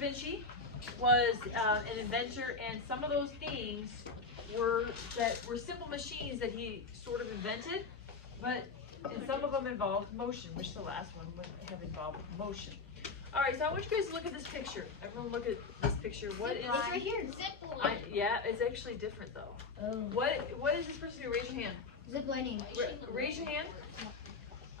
Vinci was an inventor, and some of those things were simple machines that he sort of invented, and some of them involved motion, which the last one would have involved motion. All right, so I want you guys to look at this picture. Everyone look at this picture. What is? It's right here. Zip line. Yeah, it's actually different though. Oh. What is this person do? Raise your hand. Zip lining. Raise your hand.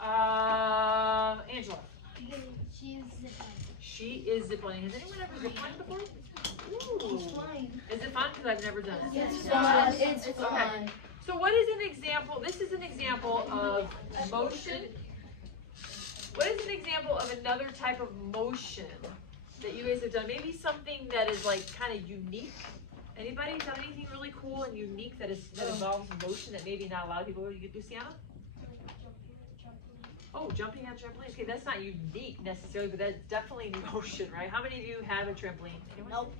Angela. She's zip lining. She is ziplining. Has anyone ever ziplined before? Ooh. It's fine. Is it fun? Because I've never done it. It's fun. It's fun. Okay. So what is an example? This is an example of motion. What is an example of another type of motion that you guys have done? Maybe something that is like kind of unique. Anybody done anything really cool and unique that involves motion that maybe not a lot of people would do? Luciana? Oh, jumping on trampoline. Okay, that's not unique necessarily, but that's definitely motion, right? How many of you have a trampoline? Anyone? Nope.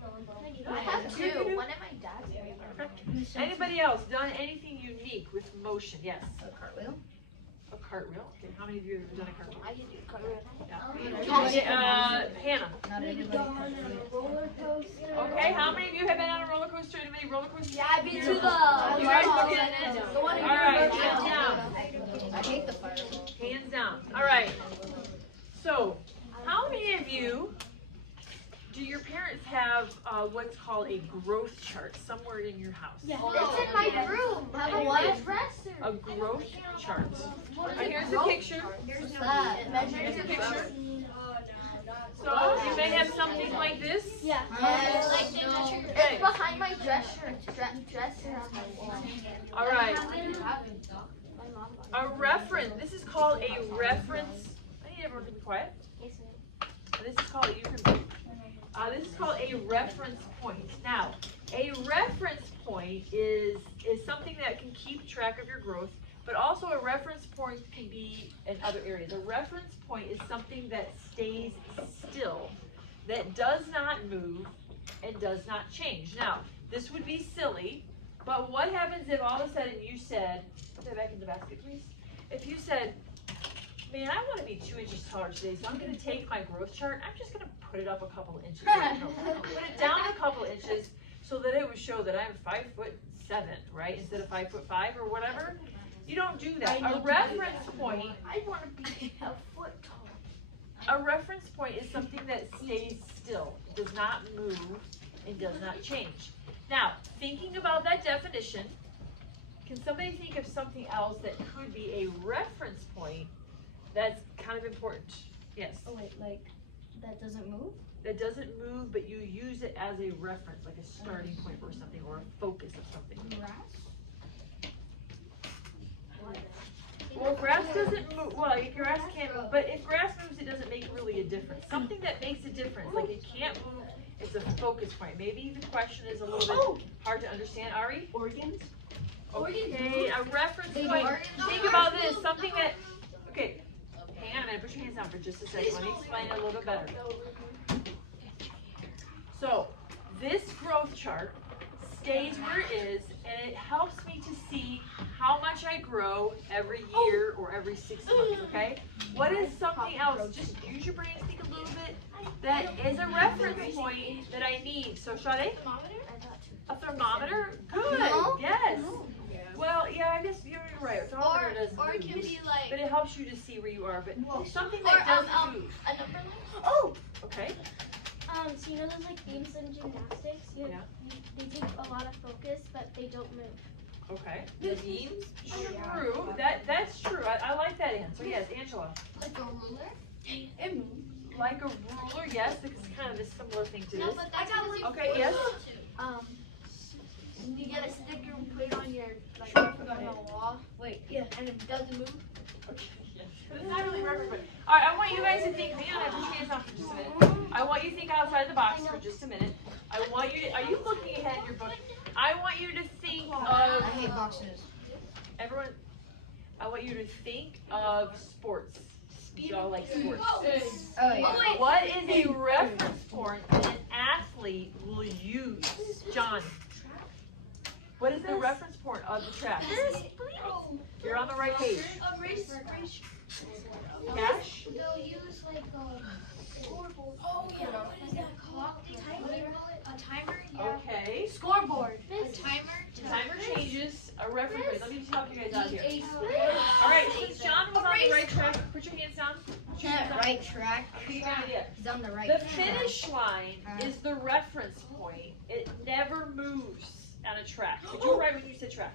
I have two. One at my dad's area. Okay. Anybody else done anything unique with motion? Yes. A cartwheel. A cartwheel. Okay. How many of you have done a cartwheel? I can do a cartwheel. Yeah. Hannah. Not everybody. Roller coaster. Okay. How many of you have been on a roller coaster? Anybody roller coaster? Yeah, I've been to the. You guys look at it. The one in All right. Universal. Hands down. I hate the fire. Hands down. All right. So, how many of you do your parents have what's called a growth chart somewhere in your house? Yeah. It's in my room. A what? A growth chart. Here's a picture. Here's that. Here's a picture. So you may have something like this. Yeah. It's behind my dresser. All right. A reference. This is called a reference. I need everyone to be quiet. This is called this is called a reference point. Now, a reference point is something that can keep track of your growth, but also a reference point can be in other areas. A reference point is something that stays still, that does not move and does not change. Now, this would be silly, but what happens if all of a sudden you said, put that back in the basket, please. If you said, man, I want to be 2 inches taller today, so I'm going to take my growth chart, I'm just going to put it up a couple inches. Put it down a couple inches so that it would show that I'm 5'7", right? Instead of 5'5" or whatever. You don't do that. A reference point, I want to be a foot tall. a reference point is something that stays still, does not move, and does not change. Now, thinking about that definition, can somebody think of something else that could be a reference point that's kind of important? Yes. Oh wait, like that doesn't move? That doesn't move, but you use it as a reference, like a starting point or something, or a focus of something. Grass? Well, grass doesn't move. Well, grass can't move, but if grass moves, it doesn't make really a difference. Something that makes a difference, like it can't move, it's a focus point. Maybe the question is a little bit hard to understand. Ari? Organs? Okay, a reference point. Think about this, something that, okay, hang on a minute, put your hands down for just a second. Let me explain it a little bit better. So, this growth chart stays where it is, and it helps me to see how much I grow every year or every 6 months, okay? What is something else? Just use your brain, think a little bit. That is a reference point that I need. So, Sade? A thermometer? Good, yes. Well, yeah, I guess you're right. A thermometer doesn't move, it can be like, but it helps you to see where you are. But something that doesn't move. a number line. Oh! Okay. So you know those like beams in gymnastics? They take a lot of focus, but they don't move. Okay. The beams? True. That's true. I like that answer. Yes, Angela. Like a ruler? Like a ruler, yes, because it's kind of a similar thing to No, this. but that's how Okay, yes. You get a sticker and put it on your like on the wall. Wait, yeah, and it doesn't move. Okay, yes. But it's not really reference point. All right, I want you guys to think. Hang on, I put your hands on for just a minute. I want you to think outside the box for just a minute. I want you to, are you looking ahead in your book? I want you to think of, I hate boxes. everyone, I want you to think of sports. You all like sports. Oh, yeah. What is a reference point that an athlete will use? John. What is the reference point of the track? You're on the right page. Race. Cash? They'll use like a scoreboard. Oh yeah, what is that called? track I'll give you an idea. is on the right. The finish line is the reference point. It never moves on a track. Did you write when you said track?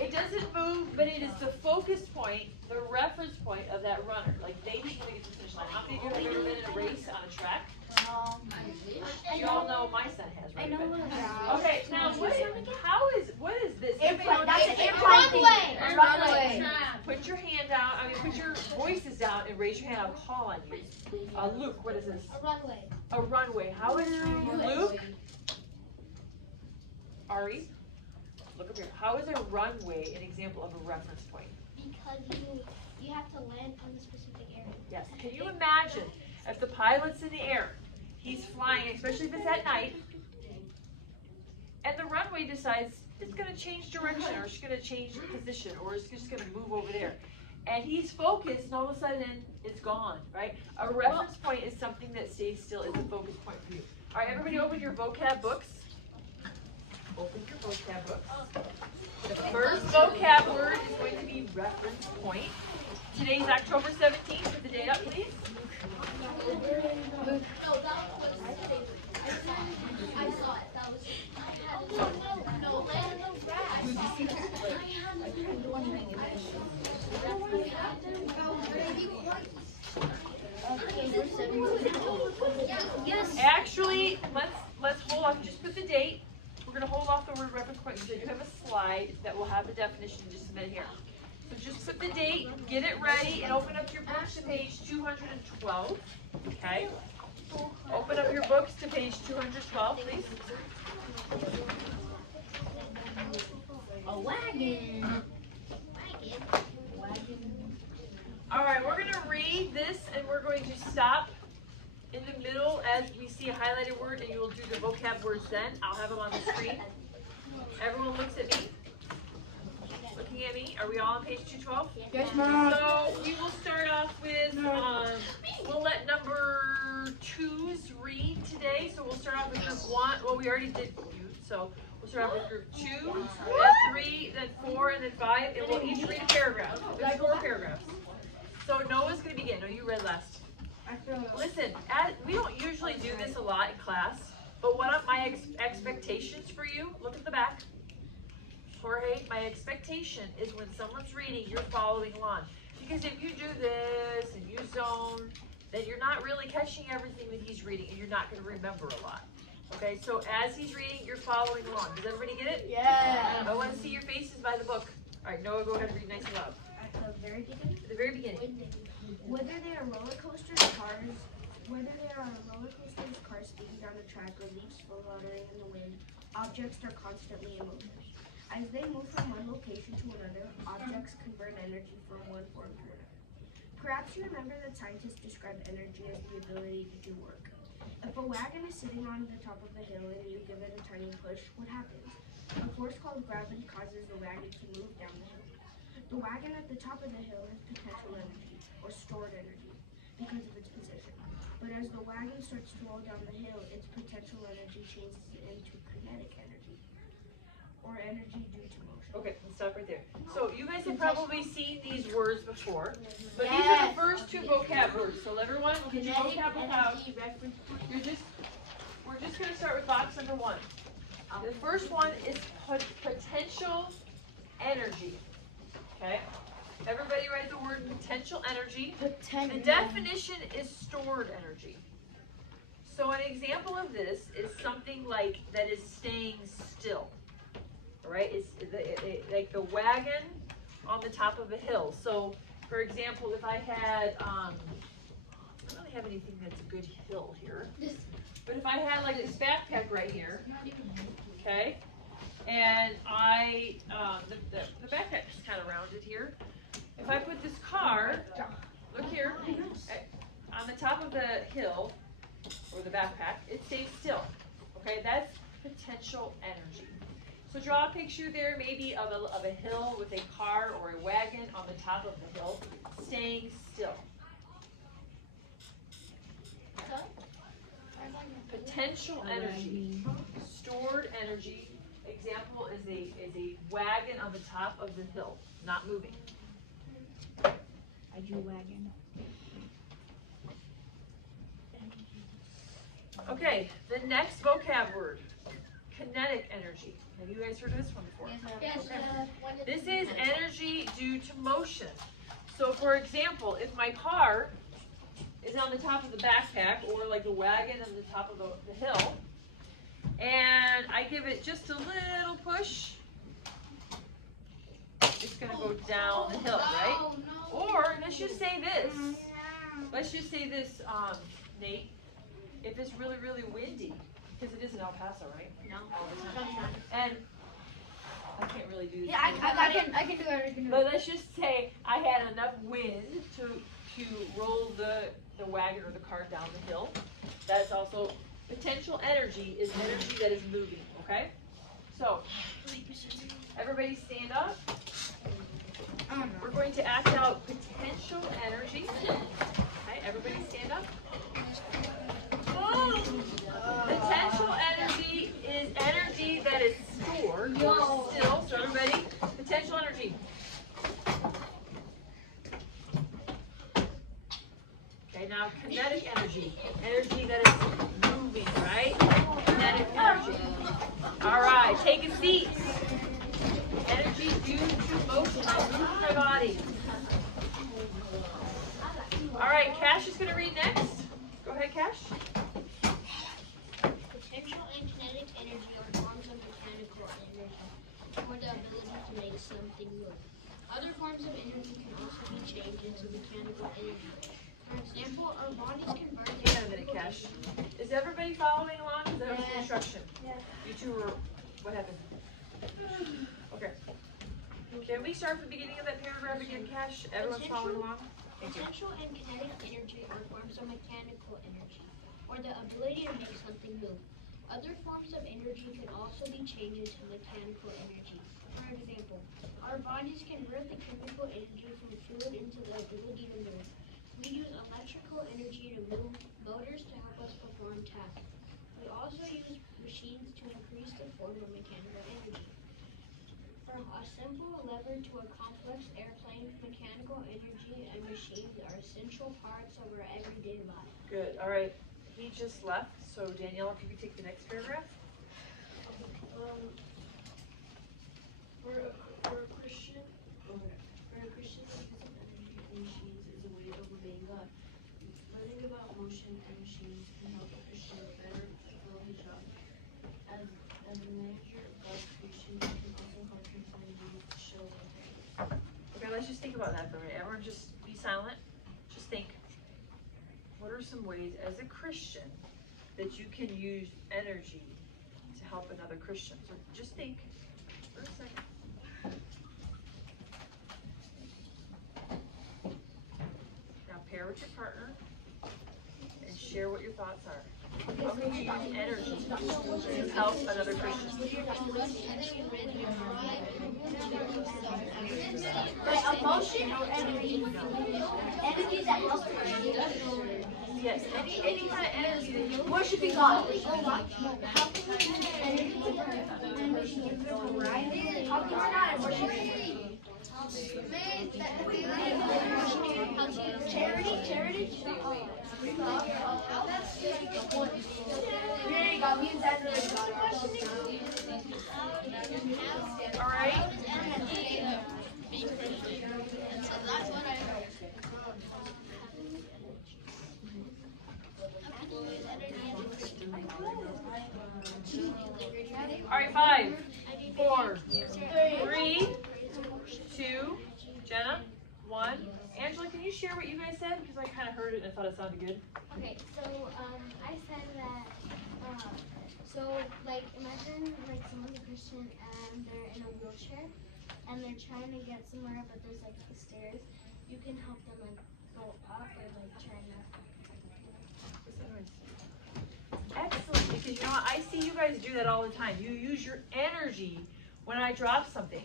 It doesn't move, but it is the focus point, the reference point of that runner. Like they need to get to the finish line. How many of you have ever been in a race on a track? You all know my son has, right? Okay, now what is this? That's an runway. Runway. Put your hand out, put your voices down and raise your hand. I'll call on you. Luke, what is this? A runway. A runway. How is Luke? Ari? Look up here. How is a runway an example of a reference point? Because you have to land on the specific area. Yes. Can you imagine if the pilot's in the air, he's flying, especially if it's at night, and the runway decides it's going to change direction or it's going to change position or it's just going to move over there. And he's focused and all of a sudden it's gone, right? A reference point is something that stays still, is a focus point for you. All right, everybody open your vocab books. Open your vocab books. The first vocab word is going to be reference point. Today's October 17th. Put the date up, please. Yes. Actually, let's hold off. Just put the date. We're going to hold off the word reference point because I do have a slide that will have the definition in just a minute here. So just put the date, get it ready, and open up your books to page 212. Okay? Open up your books to page 212, please. A wagon. All right, we're going to read this, and we're going to stop in the middle as we see a highlighted word, and you will do the vocab words then. I'll have them on the screen. Everyone looks at me. Looking at me. Are we all on page 212? Yes, Mom. So we will start off with, we'll let number 2s read today. So we'll start off with group 1. Well, we already did youth, so we'll start off with group 2, then 3, then 4, and then 5, and we'll each read a paragraph. There's 4 paragraphs. So Noah's going to begin. No, you read last. Listen, we don't usually do this a lot in class, but what are my expectations for you? Look at the back. Jorge, my expectation is when someone's reading, you're following along. Because if you do this and you zone, then you're not really catching everything that he's reading, and you're not going to remember a lot. Okay, so as he's reading, you're following along. Does everybody get it? Yeah. I want to see your faces by the book. All right, Noah, go ahead and read nice and loud. At the very beginning. At the very beginning. Whether they are roller coasters, cars speeding down the track, or leaves fluttering in the wind, objects are constantly in motion. As they move from one location to another, objects convert energy from one form to another. Perhaps you remember that scientists describe energy as the ability to do work. If a wagon is sitting on the top of a hill and you give it a tiny push, what happens? A force called gravity causes the wagon to move down the hill. The wagon at the top of the hill has potential energy, or stored energy, because of its position. But as the wagon starts to roll down the hill, its potential energy changes into kinetic energy, or energy due to motion. Okay, let's stop right there. So you guys have probably seen these words before, but these are the first 2 vocab words. So everyone, get your vocab book out. We're just going to start with box number 1. The first one is potential energy. Okay? Everybody write the word potential energy. The definition is stored energy. So an example of this is something like that is staying still. All right? It's like the wagon on the top of a hill. So, for example, if I had, I don't really have anything that's a good hill here. But if I had like this backpack right here, okay, and the backpack is kind of rounded here. If I put this car, look here, on the top of the hill, or the backpack, it stays still. Okay, that's potential energy. So draw a picture there maybe of a hill with a car or a wagon on the top of the hill, staying still. Potential energy, stored energy. Example is a wagon on the top of the hill, not moving. I do wagon. Okay, the next vocab word, kinetic energy. Have you guys heard of this one before? Yes. Okay. This is energy due to motion. So for example, if my car is on the top of the backpack or like a wagon on the top of the hill, and I give it just a little push, it's going to go down the hill, right? Or let's just say this. Let's just say this, Nate. If it's really, really windy, because it is in El Paso, right? No. All the time. And I can't really do this. Yeah, I can do it. But let's just say I had enough wind to roll the wagon or the car down the hill. That's also potential energy is energy that is moving, okay? So, everybody stand up. We're going to act out potential energy. Okay, everybody stand up. Potential energy is energy that is stored or still. So everybody, potential energy. Okay, now kinetic energy. Energy that is moving, right? Kinetic energy. All right, take a seat. Energy due to motion. I'm moving my body. All right, Cash is going to read next. Go ahead, Cash. Potential and kinetic energy are forms of mechanical energy, or the ability to make something move. Other forms of energy can also be changed into mechanical energy. For example, our bodies convert. Hang on a minute, Cash. Is everybody following along? Because that was the instruction. You two were. What happened? Okay. Can we start from the beginning of that paragraph again, Cash? Everyone's following along? Thank you. Potential and kinetic energy are forms of mechanical energy, or the ability to make something move. Other forms of energy can also be changed into mechanical energy. For example, our bodies convert the chemical energy from fluid into the ability to move. We use electrical energy to move motors to help us perform tasks. We also use machines to increase the form of mechanical energy. From a simple lever to a complex airplane, mechanical energy and machines are essential parts of our everyday life. Good. All right. He just left. So, Danielle, if you could take the next paragraph. For a Christian, the use of energy and machines is a way of obeying God. Learning about motion and machines can help a Christian better fulfill his job. As a manager of God's creation, it can also help him find ways to show integrity. Okay, let's just think about that for a minute. Everyone just be silent. Just think. What are some ways as a Christian that you can use energy to help another Christian? So just think for a second. Now pair with your partner and share what your thoughts are. How can you use energy to help another Christian? Like emotion or energy? Energy that helps us. Yes, any kind of energy that you Worshiping God. How can we use energy to How can we not worship? Charity. There you go. Use that. all right? All right, 5, 4, 3, 2, Jenna, 1. Angela, can you share what you guys said? Because I kind of heard it and I thought it sounded good. Okay, so I said that, like imagine like someone's a Christian and they're in a wheelchair and they're trying to get somewhere but there's like the stairs. You can help them like go up or like try to. Excellent, because you know what? I see you guys do that all the time. You use your energy when I drop something,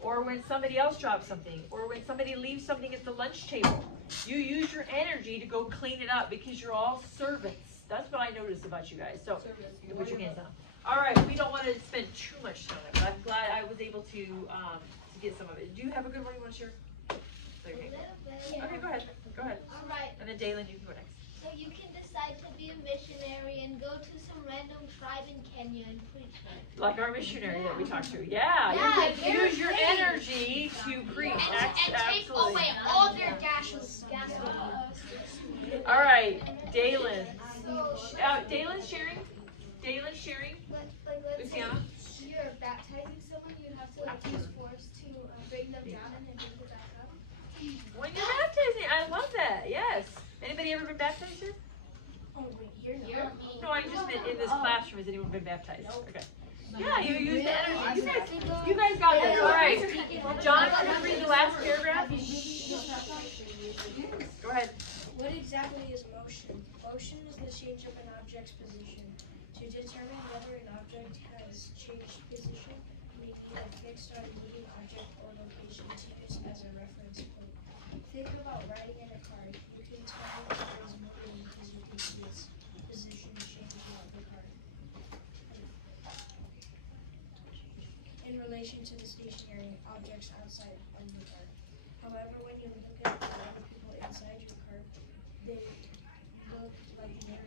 or when somebody else drops something, or when somebody leaves something at the lunch table. You use your energy to go clean it up because you're all servants. That's what I noticed about you guys. So, you can put your hands down. All right, we don't want to spend too much time on it, but I'm glad I was able to get some of it. Do you have a good one you want to share? Okay, go ahead. Go ahead. All right. And then Dalen, you can go next. So you can decide to be a missionary and go to some random tribe in Kenya and preach there. Like our missionary that we talked to. Yeah, Yeah, you can use your energy to preach. And take Absolutely. away all their gas. All right, Dalen. Dalen's sharing. Dalen's sharing. Let's say Luciana. you're baptizing someone, you have to use force to bring them down and then bring them back up. When you're baptizing, I love that. Yes. Anybody ever been baptized here? Oh wait, you're not. No, I just meant in this classroom. Has anyone been baptized? Okay. Yeah, you use the energy. You guys got this. All right. John, can you read the last paragraph? Go ahead. What exactly is motion? Motion is the change of an object's position. To determine whether an object has changed position, make either fixed or moving object or location to use as a reference point. Think about riding in a car. You can tell the car is moving because you can see its position change throughout the car. In relation to the stationary objects outside of the car. However, when you look at the other people inside your car, they look like they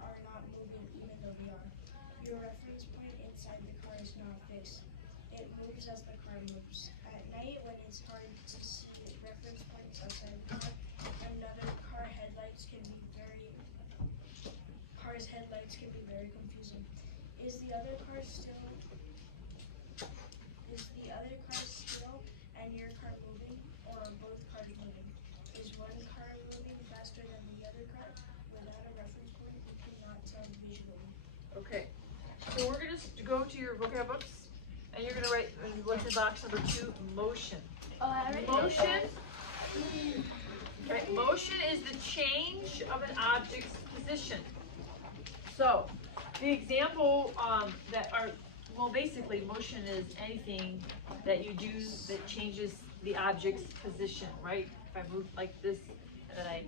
are not moving even though they are. Your reference point inside the car is not fixed. It moves as the car moves. At night, when it's hard to see reference points outside the car, car's headlights can be very confusing. Is the other car still and your car moving, or are both cars moving? Is one car moving faster than the other car? Without a reference point, you cannot tell visually. Okay. So we're going to go to your vocab books, and you're going to write in lesson box number 2, motion. Motion. Okay. Motion is the change of an object's position. So the example basically motion is anything that you do that changes the object's position, right? If I move like this, and then I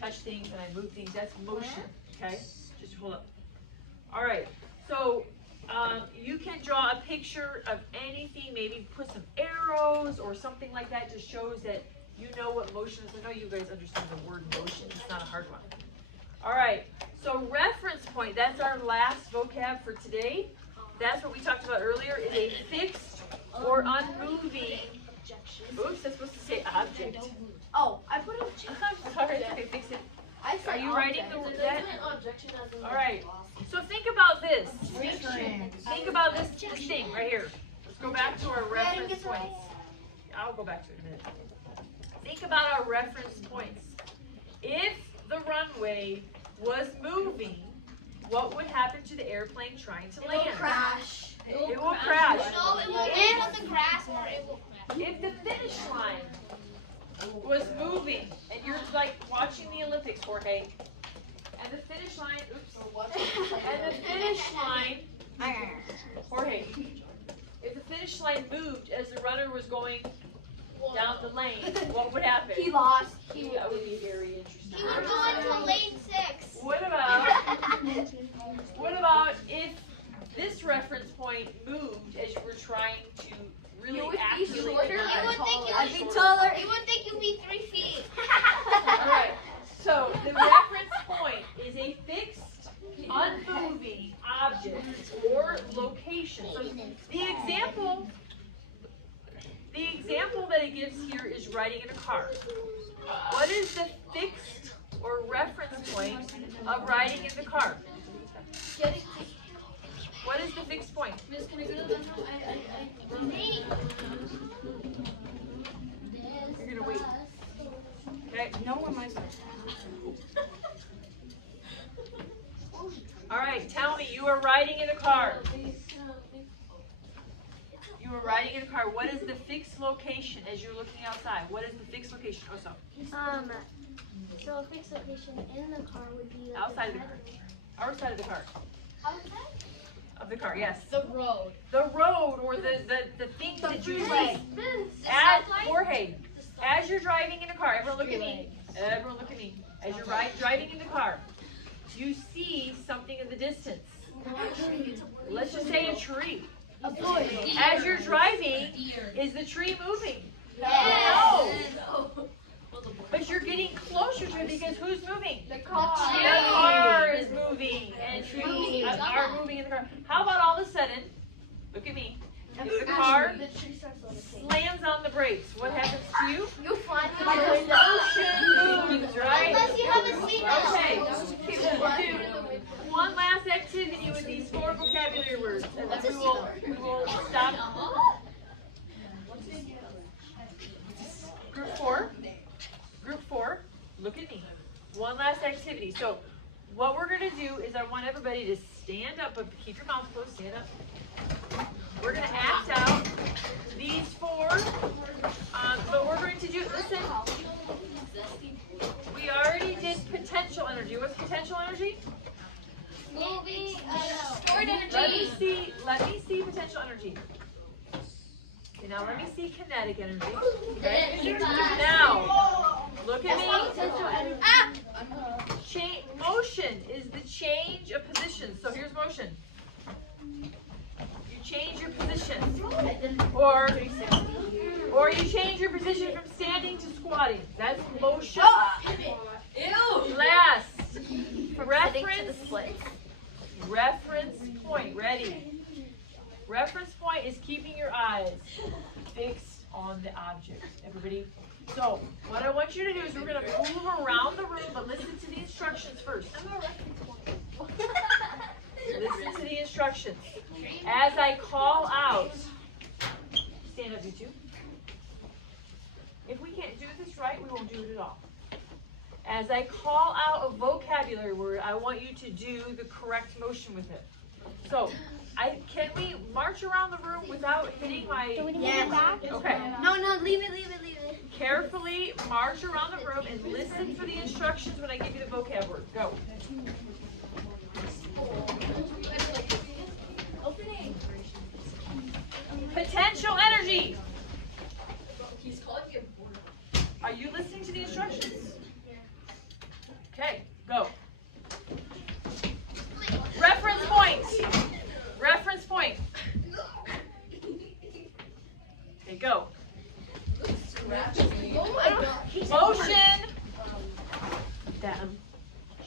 touch things and I move things, that's motion, okay? Just hold up. All right, so you can draw a picture of anything, maybe put some arrows or something like that, just shows that you know what motion is. I know you guys understand the word motion, it's not a hard one. All right, so reference point, that's our last vocab for today. That's what we talked about earlier, is a fixed or unmoving, oops, that's supposed to say object. Oh, I put a. I'm sorry, okay, fix it. Are you writing that? All right, so think about this. Think about this thing right here. Let's go back to our reference points. I'll go back to it in a minute. Think about our reference points. If the runway was moving, what would happen to the airplane trying to land? Crash. It will crash. No, it will land on the grass or it will crash. If the finish line was moving, and you're like watching the Olympics, Jorge, and the finish line, and the finish line, Jorge, if the finish line moved as the runner was going down the lane, what would happen? He lost. That would be very interesting. He would go into lane 6. What about if this reference point moved as you were trying to really accurately? You would think you'd be 3 feet. All right. So the reference point is a fixed, unmoving object or location. So the example that it gives here is riding in a car. What is the fixed or reference point of riding in the car? What is the fixed point? Miss, can I go to the bathroom? You're gonna wait. Okay. No one likes that. All right. Tell me, you are riding in a car. You are riding in a car. What is the fixed location as you're looking outside? What is the fixed location? Oh, so So a fixed location in the car would be like outside of the car. Outside of the car. outside? Of the car, yes. The road. The road or the things that you see. Jorge, as you're driving in a car, everyone look at me. Everyone look at me. As you're driving in the car, you see something in the distance. Let's just say a tree. As you're driving, is the tree moving? No. But you're getting closer to it because who's moving? The car. The car is moving, and trees are moving in the car. How about all of a sudden, look at me, if the car The tree starts levitating. slams on the brakes, what happens to you? You fly through The the motion moves, right? Unless you have a seatbelt. Okay, we'll do one last activity with these 4 vocabulary words, and then we will stop. Group four, look at me. One last activity. So what we're gonna do is I want everybody to stand up, but keep your mouth closed, stand up. We're gonna act out these 4, but we're going to do, listen, we already did potential energy. What's potential energy? Moving. Stored energy. Let me see potential energy. Okay, now let me see kinetic energy. Okay. Now, look at me. Motion is the change of position. So here's motion. You change your position. Or you change your position from standing to squatting. That's motion. Last. Reference point. Ready. Reference point is keeping your eyes fixed on the object. Everybody? So, what I want you to do is we're going to move around the room, but listen to the instructions first. Listen to the instructions. As I call out, stand up, you two. If we can't do this right, we won't do it at all. As I call out a vocabulary word, I want you to do the correct motion with it. So, can we march around the room without hitting my... Yes. Okay. No, leave it. Carefully march around the room and listen for the instructions when I give you the vocab word. Go. Potential energy. Are you listening to the instructions? Okay, go. Reference point. Reference point. Okay, go. Motion.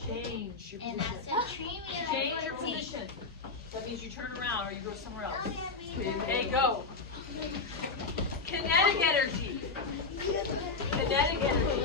Change your position. Change your position. That means you turn around or you go somewhere else. Okay, go. Kinetic energy. Kinetic energy.